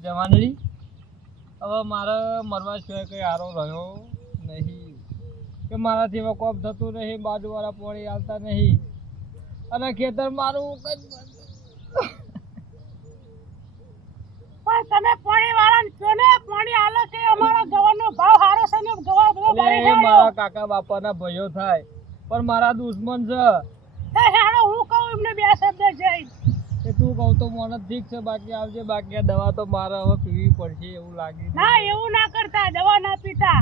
જવાનડી હવે મારે મરવા સિવાય કંઈ હારો રહ્યો નહીં કે મારાથી હવે કોમ થતું નહીં, બાજુવાળા પોણી આવતા નહીં અને ખેતર મારું પણ તમે પાણી વાળાને કહો ને પાણી આલે છે અમારા ગવાનો ભાવ હારો છે ને ગવા બધો ભરી જાય મારા કાકા બાપાના ભયો થાય પણ મારા દુશ્મન છે. એ હેડો હું કહું એમને બે શબ્દ જઈ કે તું કહું તો મને ઠીક છે, બાકી આવજે, બાકી આ દવા તો મારે હવે પીવી પડશે એવું લાગે. ના એવું ના કરતા, દવા ના પીતા.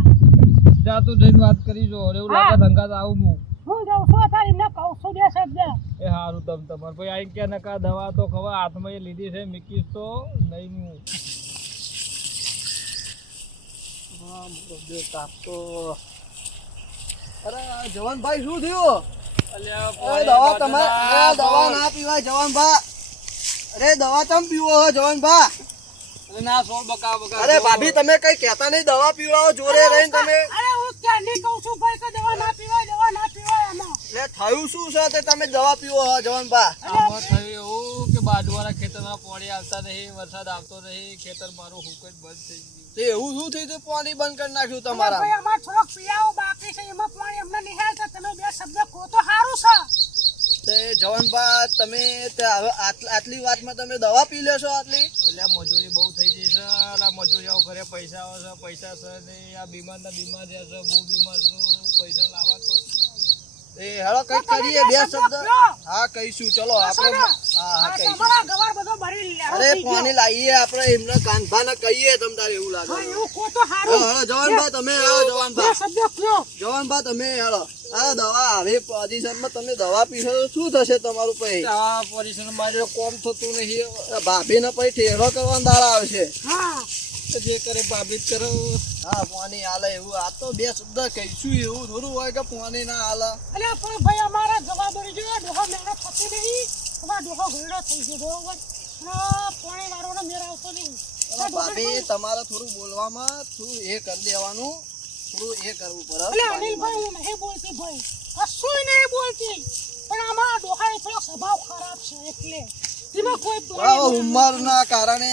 જા તું જઈને વાત કરી જો, એવું લાગે ધંગાત આવું હું જાઉં છું તારી ને કહું છું બે શબ્દ. એ હારું તમારે ભાઈ આઈ કે નકા દવા તો ખબર હાથમાં એ લીધી છે, મીકીશ તો નહીં હું કાપતો. અરે જવાનભાઈ શું થયું? દવા તમારે દવા ના પીવાય જવાનભા. અરે દવા તમે પીવો હો જવાનભા. ના સોળ બકા બકા. અરે ભાભી તમે કઈ કહેતા નહીં, દવા પીવડાવો જોડે રહીને તમે. અરે હું ક્યાંની કહું છું ભાઈ કે દવા ના પીવાય આમાં. એટલે થયું શું છે તે તમે દવા પીવો હો જવાનભા? આમાં થયું એવું કે બાજુવાળા ખેતરમાં પાણી આવતા નહીં, વરસાદ આવતો નહીં, ખેતર મારું હુક જ બંધ થઈ ગયું. તે એવું શું થયું? તે પાણી બંધ કરી નાખ્યું તમારા? ભાઈ અમાર થોડોક પીયાઓ બાકી છે, એમાં પાણી અમને નિહાળ છે. તમે બે શબ્દ કહો તો સારું છે. તે જવાનભા તમે હવે આટલી વાતમાં તમે દવા પી લેશો આટલી? એટલે મજૂરી બહુ થઈ ગઈ છે, એટલે મજૂરીઓ ઘરે પૈસા આવે છે, પૈસા છે નહીં, આ બીમારના બીમાર છે, હું બીમાર છું, પૈસા લાવવા તો એ હેળો કઈક કરીએ બે શબ્દ. હા કહીશું, ચલો આપણે. હા કહીશું. તમારા ગવાર બધો ભરી લે. અરે પાણી લાવીએ આપણે એમને કાનભાને કહીએ. તમ તારે એવું લાગે? હા એવું કહો તો સારું. હેળો જવાનભા તમે હેળો જવાનભા. બે શબ્દ કહો. જવાનભા તમે હેળો. આ દવા હવે પોઝિશનમાં તમે દવા પીશો તો શું થશે તમારું? પછી આ પોઝિશન મારે કોમ થતું નહીં. ભાભીને પછી ઠેરો કરવાનો દાડા આવશે. હા જે કરે ભાભી જ કરો. હા પાણી હાલે એવું. આ તો બે શબ્દ કહીશું, એવું થોડું હોય કે પાણી ના હાલે. અલ્યા પણ ભાઈ અમારા ગવા ભરી ગયો, ડોહો મેળો થતી નહીં. તમારા ડોહો ગયડો થઈ ગયો બરોબર. પાણી વાળવાનો મેળ આવતો નહીં. ભાભી તમારે થોડું બોલવામાં થોડું એ કરી દેવાનું, થોડું એ કરવું પડે. અલ્યા અનિલભાઈ હું નહીં બોલતી ભાઈ, કશું નહીં બોલતી, પણ અમારા ડોહાનો થોડો સ્વભાવ ખરાબ છે એટલે એમાં કોઈ ઉંમરના કારણે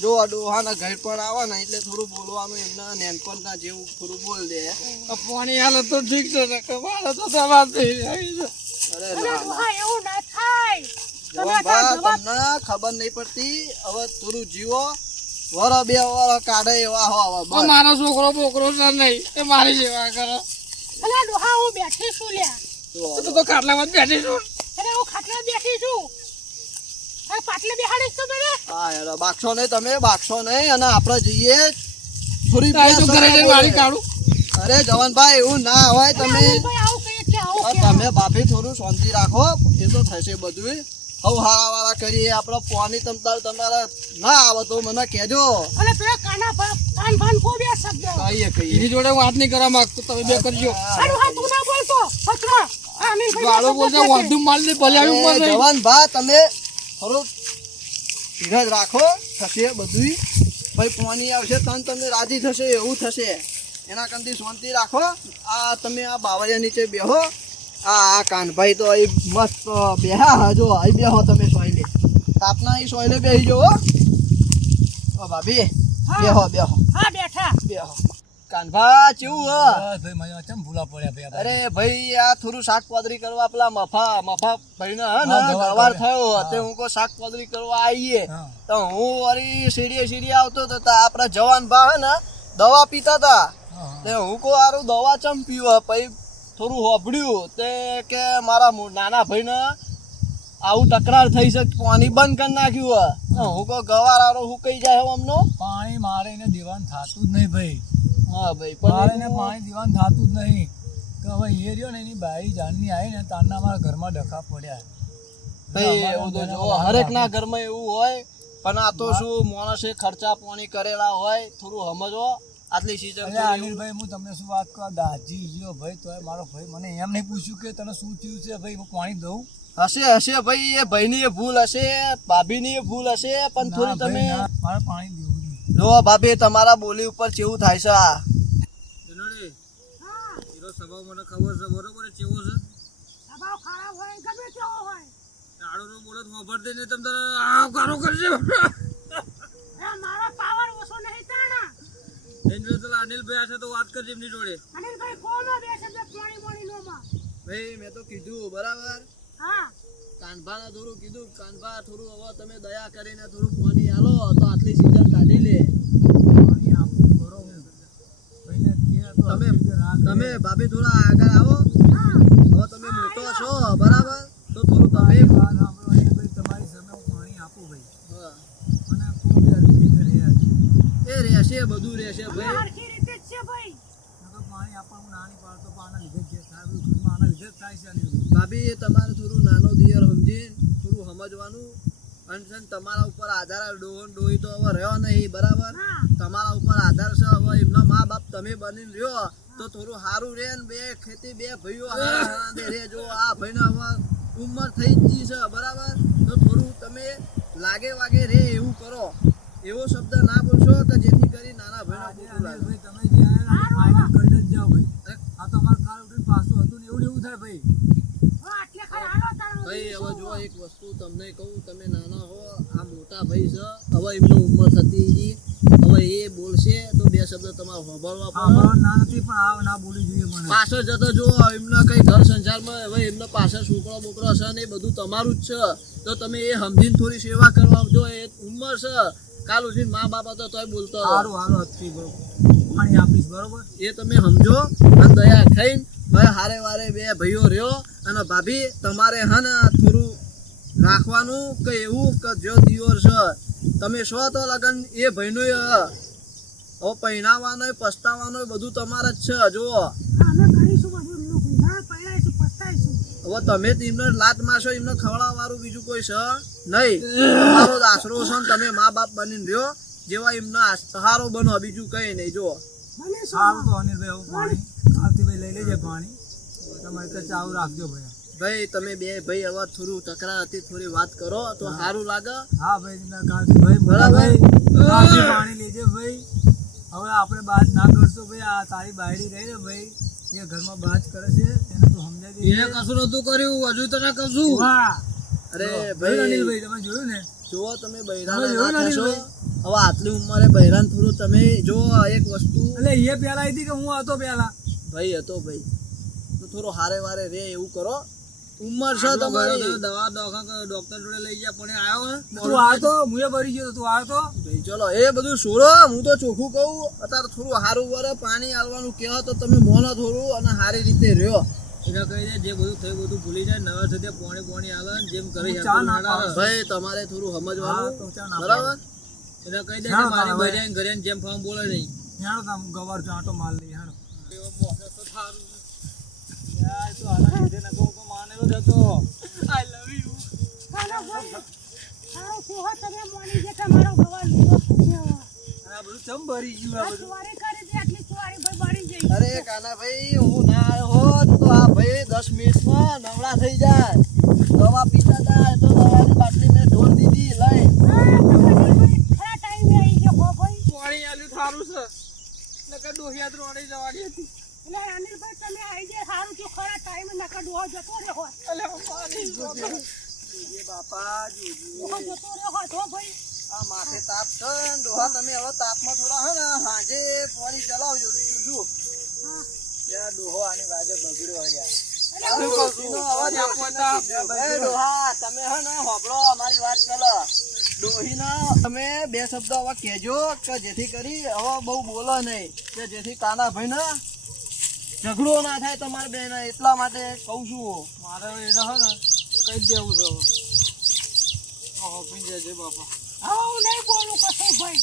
જો ડોહાના ઘર પણ આવે ને એટલે થોડું બોલવાનું એમના નેનપણના જેવું થોડું બોલ દે. પાણી હાલે તો ઠીક છે, મારે તો દવા થઈ જાય છે. અરે ડોહા એવું ના થાય. જવાનભા તમને ખબર નહીં પડતી, હવે થોડું જીવો. વર બે વર કાઢે એવા હો હવે. મારો છોકરો બોકરો છે નહીં, એ મારી સેવા કરે. અલ્યા ડોહા હું બેઠી છું લ્યા. તું તો ખાટલામાં જ બેઠી છું. અરે હું ખાટલા બેઠી છું. આ પાટલે બેહાડીશ તો મને. હા યાર બાક્ષો નહીં, તમે બાક્ષો નહીં. અને આપણે જઈએ થોડી વાળી કાઢું. અરે જવાનભાઈ એવું ના હોય. તમે ભાઈ આવું કઈ એટલે આવું તમે ભાભી થોડું શાંતિ રાખો, એ તો થશે બધું. હવ હારા વાળા કરીએ આપણે. પાણી તમારે ના આવે તો મને કહેજો. અને પેલા કાન ભાન કો બે શબ્દ કહીએ એની જોડે વાત નહીં કરવા માંગતો, તમે બે કરજો. અરે હા તું ના બોલતો સચમાં. આ અનિલભાઈ વાળો બોલતો વાંધું માલ દે ભલે આવ્યું પણ જવાનભા તમે થોડું ધીરજ રાખો, થશે બધું. ભાઈ પાણી આવશે તન તમે રાજી થશે એવું થશે. એના કંથી શાંતિ રાખો. આ તમે આ બાવળિયા નીચે બેહો. આ કાનભાઈ તો અહીં મસ્ત બેહા જો અહીં બેહો તમે સોયલે. તાપના અહીં સોયલે બેહી જો. ઓ ભાભી બેહો બેહો. હા બેઠા બેહો. કાનભા કેવું હ? ભાઈ મને ચમ ભૂલા પડ્યા ભાઈ. અરે ભાઈ આ થોડું શાક પાદરી કરવા પેલા મફા ભાઈ ને ગવાર થયો તે હું કો શાક પાદરી કરવા આવીએ તો હું વળી સીડીએ આવતો તો આપડા જવાન ભા હે ને દવા પીતા હતા. તે હું કો આરું દવા ચમ પીવો? પછી થોડું હોભળ્યું તે કે મારા નાના ભાઈ ને આવું તકરાર થઈ શકે, પાણી બંધ કરી નાખ્યું. હું કો ગવાર આરો હું કઈ જાય અમનો પાણી મારે એને દીવાન થતું જ નહીં ભાઈ. હા ભાઈ મારે એને પાણી દીવાન થતું જ નહીં કે હવે એ રહ્યો ને એની બારી જાનની આવી ને તારના મારા ઘરમાં ડખા પડ્યા. ભાઈ એવું તો જો હરેક ના ઘરમાં એવું હોય, પણ આ તો શું માણસે ખર્ચા પાણી કરેલા હોય, થોડું સમજો. આટલી સીઝન અનિલભાઈ હું તમને શું વાત કરું, દાજી ગયો ભાઈ તો મારો ભાઈ મને એમ નહીં પૂછ્યું કે તને શું થયું છે ભાઈ, હું પાણી દઉં. હશે ભાઈ, એ ભાઈની એ ભૂલ હશે, ભાભીની એ ભૂલ હશે, પણ થોડી તમે મારે પાણી દેવું જો ભાભી તમારા બોલી ઉપર કેવું થાય છે. આ સ્વભાવ મને ખબર છે બરોબર કેવો છે. સ્વભાવ ખરાબ હોય ગમે તેવો હોય. આડો બોલો ખબર દે ને તમે આ કારો કરજો. મારા અનિલભાઈ છે તો વાત કરજે એમની જોડે. અનિલભાઈ કોનો બે શબ્દ પાણી પાણી નો માં ભાઈ મેં તો કીધું બરાબર, હા કાનભાને થોડું કીધું, કાનભા થોડું હવે તમે દયા કરીને થોડું પાણી આલો તો આટલી સીઝન કાઢી લે. તમે તમે ભાભી થોડા આગળ આવો. હા હવે તમે મોટો છો બરાબર, તો થોડું તમે તમારી સામે હું પાણી આપું ભાઈ, હા, મને કોઈ બી અરજી રહે એ રહેશે, બધું રહેશે ભાઈ. હરખી રીતે જ છે ભાઈ પાણી આપવા હું નાની પાડતો પણ આના લીધે જ જે થાય બધું ઘરમાં આના લીધે જ થાય છે. આની બધું ભાભી તમારે થોડું નાનો દિયર સમજીને થોડું સમજવાનું. અને છે ને તમારા ઉપર આધાર ડોહન ડોહી તો હવે રહ્યો નહીં બરાબર, હા તમારા ઉપર આધાર છે. હવે એમનો મા બાપ તમે બનીને રહ્યો તો થોડું સારું રહે ને બે ખેતી બે ભાઈઓ હારા રે. જો આ ભાઈને હવે ઉંમર થઈ જ ગઈ છે બરાબર, તો થોડું તમે લાગે વાગે રે એવું કરો. એવો શબ્દ ના બોલશો કે જેથી કરી નાના ભાઈને ખોટું લાગે. ભાઈ તમે જે આયા ને ફાઇનલ કરીને જ જાઓ ભાઈ. આ તો અમારે કાલ ઉઠીને પાછું હતું ને એવું ને એવું થાય ભાઈ. આટલે ખરા હાલો તારો ભાઈ હવે જો એક વસ્તુ તમને કહું, તમે નાના હો, આ મોટા ભાઈ છે, હવે એમની ઉંમર થતી ગઈ, હવે એ બોલશે તો બે શબ્દ તમારે સાંભળવા પડે. અમારો ના નથી પણ આ ના બોલવી જોઈએ મને. પાછળ જતો જો એમના કઈ ઘર સંસારમાં હવે એમના પાછળ છોકરો બોકરો છે ને એ બધું તમારું જ છે, તો તમે એ સમજીને થોડી સેવા કરવા જો. એ ઉંમર છે, કાલ ઉઠીને મા બાપ હતો તોય બોલતો. સારું હાલો હતી બરોબર, પાણી આપીશ બરોબર. એ તમે સમજો અને દયા ખાઈને ભાઈ હારે વારે બે ભાઈઓ રહ્યો. અને ભાભી તમારે હે ને થોડું રાખવાનું કે એવું કે જો દિયોર છે તમે છો તો લગન એ ભાઈનો હવે પહેણાવાનો પસ્તાવાનો બધું તમારે જ છે. જુઓ અમે કરીશું બધું એમનું ગુંડા પહેરાઈશું પસ્તાઈશું હવે તમે જ એમને લાત મારશો, એમને ખવડાવવાનું બીજું કોઈ છે નહીં. તમારો જ આશરો છે ને તમે મા બાપ બનીને રહ્યો, જેવા એમના સહારો બનો, બીજું કઈ નહીં. જુઓ બનીશું સારું તો અનિલભાઈ આવું પાણી કાલથી ભાઈ લઈ લેજે પાણી. તમારે તો ચાવું રાખજો ભાઈ. ભાઈ તમે બે ભાઈ હવે થોડું તકરાર હતી, થોડી વાત કરો તો સારું લાગે. હા ભાઈ કાલથી ભાઈ મોટા ભાઈ કાલથી પાણી લેજે ભાઈ. હવે આપણે બાજ ના કરશો ભાઈ. આ તારી બાયડી રહી ને ભાઈ, એ ઘરમાં બાજ કરે છે એને તું સમજાવી દે. એને કશું નતું કર્યું, હજુ તને કહું છું. વાહ અરે ભાઈ ભાઈ અનિલભાઈ તમે જોયું ને. જુઓ તમે તમે બૈરાને જોયું ના ને થશો. અનિલભાઈ? હવે આટલી ઉંમરે બૈરાન થોડું તમે જો એક વસ્તુ એટલે એ પેલા આવી હતી કે હું હતો પેલા. ભાઈ હતો ભાઈ, તો થોડો હારે વારે રે એવું કરો. ઉંમર છે તમારી. દવા ડોક્ટર જોડે લઈ ગયા પણ આવ્યો હે તું આવ્યો તો હું એ ભરી ગયો તો તું આવ્યો તો. ભાઈ ચલો એ બધું છોડો. હું તો ચોખ્ખું કહું, અત્યારે થોડું સારું વરે પાણી આલવાનું કહેવા તો તમે મોનો થોડું અને સારી રીતે રહ્યો. એને કહી દે જે બધું થયું બધું ભૂલી જાય, નવા થતી પાણી આવે ને જેમ કરી હું ચા ના પાડું. ભાઈ તમારે થોડું હા, સમજવાનું તો ચા ના બરાબર. એને કહી દે કે ના, મારી ના, બજાઈને ઘરે આઈને જેમ ફામ બોલે નહીં. હેણો તમે ગવાર ચાંટો માર લઈ હેણો. એવો મોઢો તો થારું. યાર તો આના લીધે ન કહું તો માનેલો જ હતો. આઈ લવ યુ. હાલો ભાઈ સારો સુહા તમે મોની જે તમારો ગવા લીધો છે અને આ બધું ચમ ભરી ગયું આ આ બધું. સુવારી કરી દે આટલી સુવારી ભાઈ બળી જઈ અરે કાના ભાઈ હું ના આવ્યો હોત તો આ ભાઈ 10 મિનિટમાં નવરા થઈ જાય. દવા પીતા હતા તો દવાની બાટલી મેં ઢોળ દીધી લઈ. ખરા ટાઈમે આવી ગયો હો ભાઈ પાણી આલ્યું થારું છે. નકર ડોહિયાત રોડી જવાની હતી. એટલે અનિલભાઈ તમે આવી જાય સારું જો ખરા ટાઈમે નકર ડોહો જતો રહ્યો હોય અલે પાણી એ બાપા જોજો ડોહો જતો રહ્યો હોય તો ભાઈ આ માથે તાપ છે ને ડોહા તમે હવે તાપમાં થોડા હે ને હાંજે પાણી ચલાવજો. બીજું શું હા યાર ડોહો આની વાદે બગડ્યો યાર. એટલે હું ડોહીનો અવાજ આપવો નથી. એ ડોહા તમે હે ને હોભળો અમારી વાત કરો. ડોહીના તમે બે શબ્દ હવે કહેજો કે જેથી કરી હવે બહુ બોલો નહીં, કે જેથી કાના ભાઈ ને ઝઘડો ના થાય તમારે બેન. એટલા માટે કહું છું. મારે એને હે ને કઈ જ દેવું છે હવે. ઓહો પીંજે જય બાપા. હવે હું નહીં બોલું કશું ભાઈ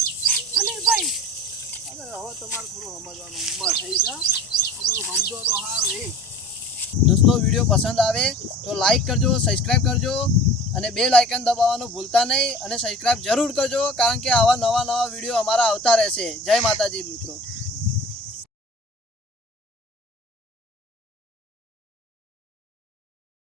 અનિલભાઈ અરે હવે તમારે થોડું સમજવાનું ઉંમર થઈ છે, થોડું સમજો તો સારું. એ દોસ્તો વિડીયો પસંદ આવે તો લાઈક કરજો, સબસ્ક્રાઈબ કરજો અને બેલ આઇકન દબાવવાનું ભૂલતા નહીં. અને સબસ્ક્રાઈબ જરૂર કરજો કારણ કે આવા નવા વિડીયો અમારા આવતા રહેશે. જય માતાજી મિત્રો.